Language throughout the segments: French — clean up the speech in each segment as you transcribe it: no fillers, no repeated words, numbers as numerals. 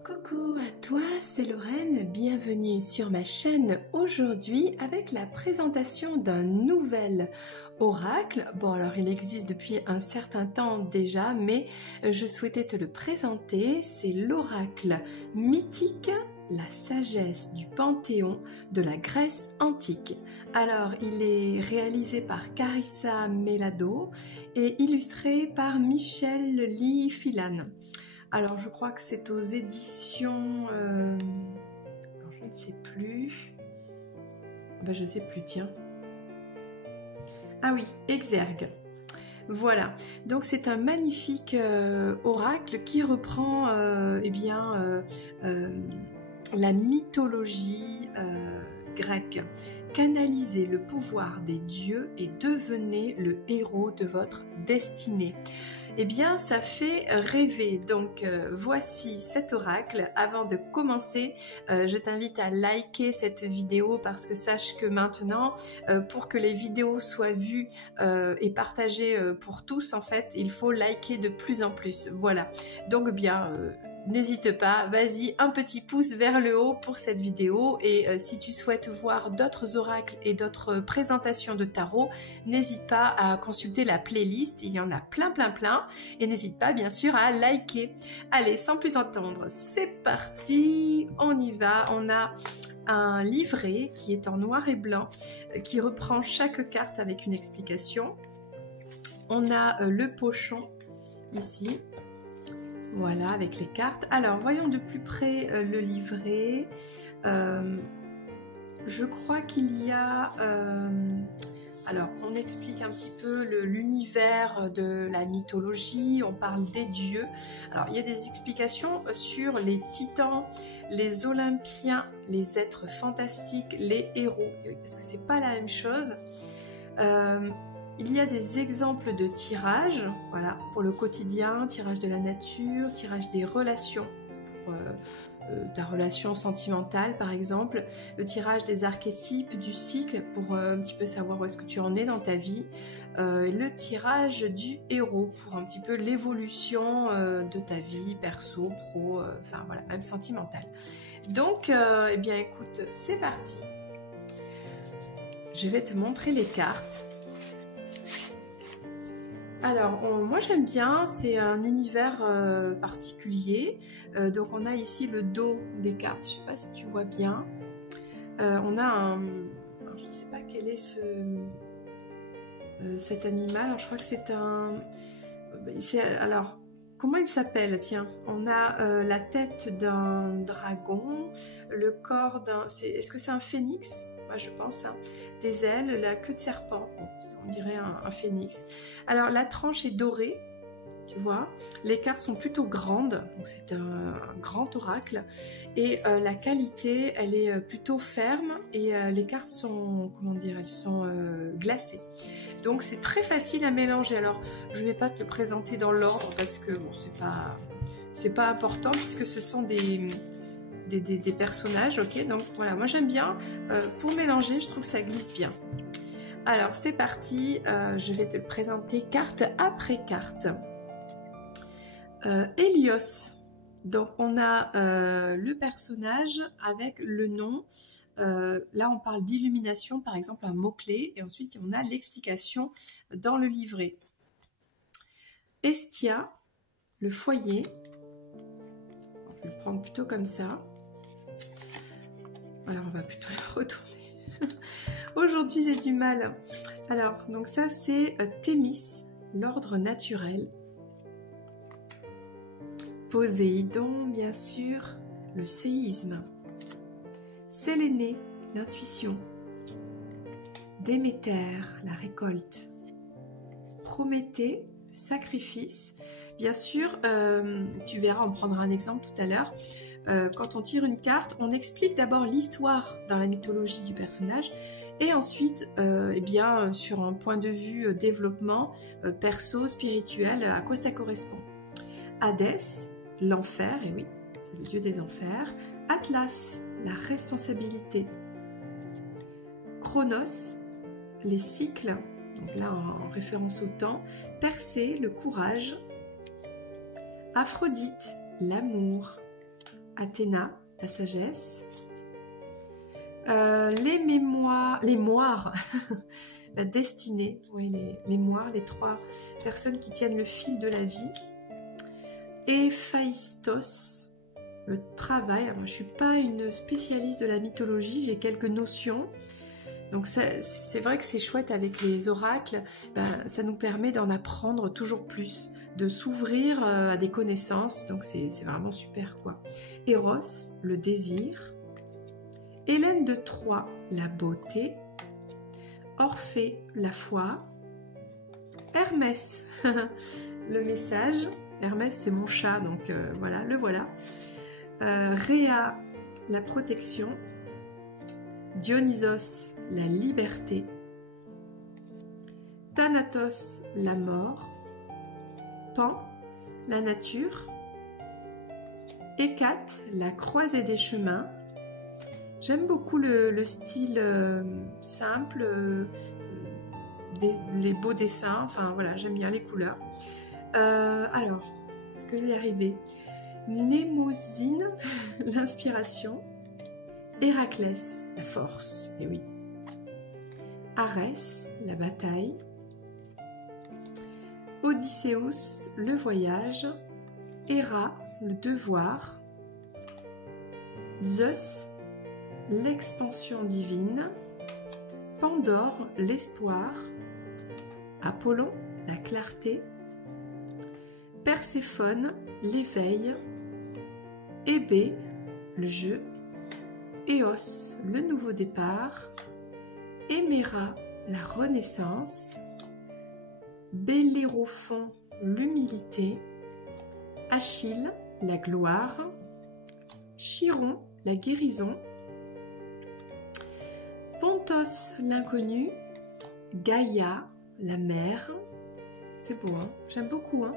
Coucou à toi, c'est Lorraine, bienvenue sur ma chaîne aujourd'hui avec la présentation d'un nouvel oracle. Bon alors il existe depuis un certain temps déjà, mais je souhaitais te le présenter. C'est l'oracle mythique, la sagesse du Panthéon de la Grèce antique. Alors il est réalisé par Carissa Melado et illustré par Michel Lee Filan. Alors, je crois que c'est aux éditions... alors, je ne sais plus. Ben, je ne sais plus, tiens. Ah oui, Exergue. Voilà. Donc, c'est un magnifique oracle qui reprend la mythologie grecque. Canalisez le pouvoir des dieux et devenez le héros de votre destinée. Eh bien, ça fait rêver. Donc, voici cet oracle. Avant de commencer, je t'invite à liker cette vidéo parce que sache que maintenant, pour que les vidéos soient vues et partagées pour tous, en fait, il faut liker de plus en plus. Voilà. Donc, bien... n'hésite pas, vas-y, un petit pouce vers le haut pour cette vidéo et si tu souhaites voir d'autres oracles et d'autres présentations de tarot, n'hésite pas à consulter la playlist, il y en a plein et n'hésite pas bien sûr à liker. Allez, sans plus attendre, c'est parti, on y va, on a un livret qui est en noir et blanc, qui reprend chaque carte avec une explication. On a le pochon ici. Voilà, avec les cartes. Alors, voyons de plus près le livret. Je crois qu'il y a... alors, on explique un petit peu l'univers de la mythologie, on parle des dieux. Alors, il y a des explications sur les titans, les olympiens, les êtres fantastiques, les héros, parce que c'est pas la même chose. Il y a des exemples de tirages, voilà, pour le quotidien, tirage de la nature, tirage des relations, pour ta relation sentimentale par exemple, le tirage des archétypes du cycle pour un petit peu savoir où est-ce que tu en es dans ta vie, le tirage du héros pour un petit peu l'évolution de ta vie perso, pro, enfin voilà, même sentimentale. Donc, eh bien écoute, c'est parti. Je vais te montrer les cartes. Alors, moi j'aime bien, c'est un univers particulier. Donc on a ici le dos des cartes, je ne sais pas si tu vois bien. On a un... alors, je ne sais pas quel est cet animal, alors, je crois que c'est un... alors, comment il s'appelle? Tiens, on a la tête d'un dragon, le corps d'un... Est-ce que c'est un phénix? Moi je pense, hein. Des ailes, la queue de serpent, on dirait un phénix. Alors la tranche est dorée, tu vois, les cartes sont plutôt grandes, donc c'est un grand oracle, et la qualité, elle est plutôt ferme, et les cartes sont, comment dire, elles sont glacées. Donc c'est très facile à mélanger. Alors je ne vais pas te le présenter dans l'ordre, parce que bon, c'est pas important, puisque ce sont des personnages, ok. Donc voilà, moi j'aime bien, pour mélanger, je trouve que ça glisse bien. Alors c'est parti, je vais te le présenter carte après carte. Hélios, donc on a le personnage avec le nom, là on parle d'illumination par exemple, un mot-clé, et ensuite on a l'explication dans le livret. Estia, le foyer, je vais le prendre plutôt comme ça. Alors on va plutôt le retourner. Aujourd'hui j'ai du mal. Alors donc ça c'est Thémis, l'ordre naturel. Poséidon bien sûr, le séisme. Séléné, l'intuition. Déméter, la récolte. Prométhée, le sacrifice. Bien sûr, tu verras, on prendra un exemple tout à l'heure. Quand on tire une carte, on explique d'abord l'histoire dans la mythologie du personnage et ensuite, eh bien, sur un point de vue développement perso, spirituel, à quoi ça correspond. Hadès, l'enfer, et oui, c'est le dieu des enfers. Atlas, la responsabilité. Chronos, les cycles, donc là en référence au temps. Persée, le courage. Aphrodite, l'amour. Athéna, la sagesse. Les mémoires, la destinée, oui, les moires, les 3 personnes qui tiennent le fil de la vie. Héphaïstos, le travail. Alors, je ne suis pas une spécialiste de la mythologie, j'ai quelques notions. Donc c'est vrai que c'est chouette avec les oracles, ça nous permet d'en apprendre toujours plus, de s'ouvrir à des connaissances, donc c'est vraiment super quoi. Eros, le désir. Hélène de Troie, la beauté. Orphée, la foi. Hermès, le message. Hermès, c'est mon chat, donc voilà, le voilà. Rhea, la protection. Dionysos, la liberté. Thanatos, la mort. Pan, la nature. Hécate, la croisée des chemins. J'aime beaucoup le style simple, les beaux dessins, enfin voilà, j'aime bien les couleurs. Alors, est-ce que je vais y arriver? Mnémosyne, l'inspiration. Héraclès, la force, et oui. Arès, la bataille. Odysseus, le voyage. Héra, le devoir. Zeus, l'expansion divine. Pandore, l'espoir. Apollon, la clarté. Perséphone, l'éveil. Hébé, le jeu. Éos, le nouveau départ. Héméra, la renaissance. Bellérophon, l'humilité. Achille, la gloire. Chiron, la guérison. Pontos, l'inconnu. Gaïa, la mer. C'est beau, hein? J'aime beaucoup. Hein?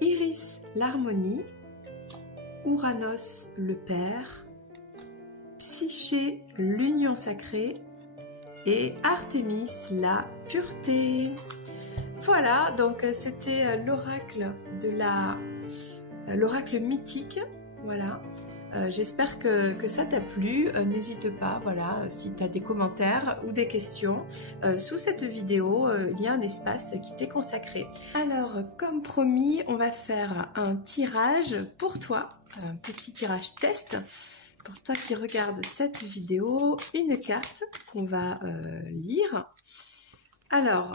Iris, l'harmonie. Ouranos, le père. Psyché, l'union sacrée. Et Artémis, la pureté. Voilà, donc c'était l'oracle l'oracle mythique. Voilà. J'espère que ça t'a plu. N'hésite pas, voilà, si tu as des commentaires ou des questions, sous cette vidéo, il y a un espace qui t'est consacré. Alors, comme promis, on va faire un tirage pour toi, un petit tirage test. Pour toi qui regarde cette vidéo, une carte qu'on va lire. Alors,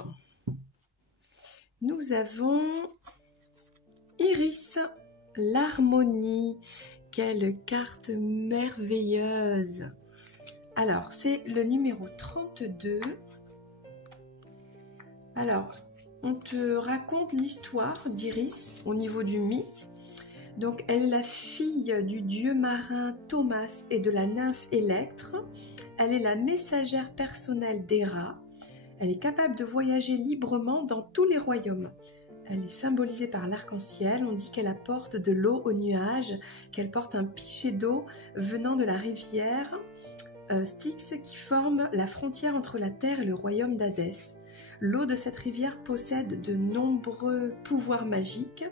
nous avons Iris, l'harmonie. Quelle carte merveilleuse! Alors, c'est le numéro 32. Alors, on te raconte l'histoire d'Iris au niveau du mythe. Donc, elle est la fille du dieu marin Thomas et de la nymphe Électre. Elle est la messagère personnelle d'Héra. Elle est capable de voyager librement dans tous les royaumes. Elle est symbolisée par l'arc-en-ciel. On dit qu'elle apporte de l'eau aux nuages, qu'elle porte un pichet d'eau venant de la rivière Styx qui forme la frontière entre la terre et le royaume d'Hadès. L'eau de cette rivière possède de nombreux pouvoirs magiques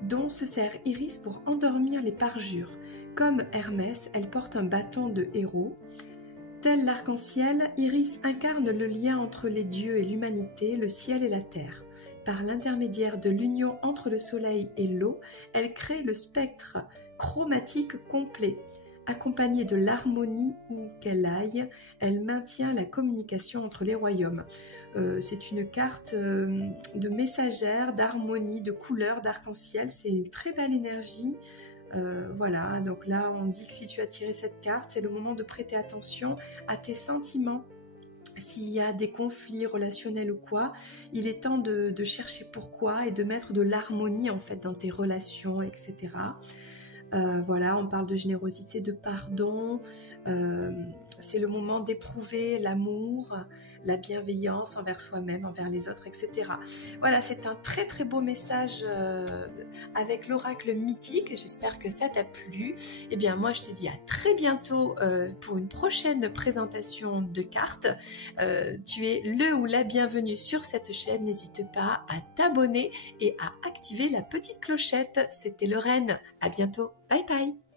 dont se sert Iris pour endormir les parjures. Comme Hermès, elle porte un bâton de héros. Tel l'arc-en-ciel, Iris incarne le lien entre les dieux et l'humanité, le ciel et la terre. Par l'intermédiaire de l'union entre le soleil et l'eau, elle crée le spectre chromatique complet. Accompagnée de l'harmonie où qu'elle aille, elle maintient la communication entre les royaumes. C'est une carte de messagère, d'harmonie, de couleurs, d'arc-en-ciel. C'est une très belle énergie. Voilà, donc là on dit que si tu as tiré cette carte, c'est le moment de prêter attention à tes sentiments. S'il y a des conflits relationnels ou quoi, il est temps de chercher pourquoi et de mettre de l'harmonie en fait dans tes relations, etc. Voilà, on parle de générosité, de pardon. C'est le moment d'éprouver l'amour, la bienveillance envers soi-même, envers les autres, etc. Voilà, c'est un très très beau message avec l'oracle mythique. J'espère que ça t'a plu. Eh bien, moi, je te dis à très bientôt pour une prochaine présentation de cartes. Tu es le ou la bienvenue sur cette chaîne. N'hésite pas à t'abonner et à activer la petite clochette. C'était Lorraine. À bientôt. Bye bye.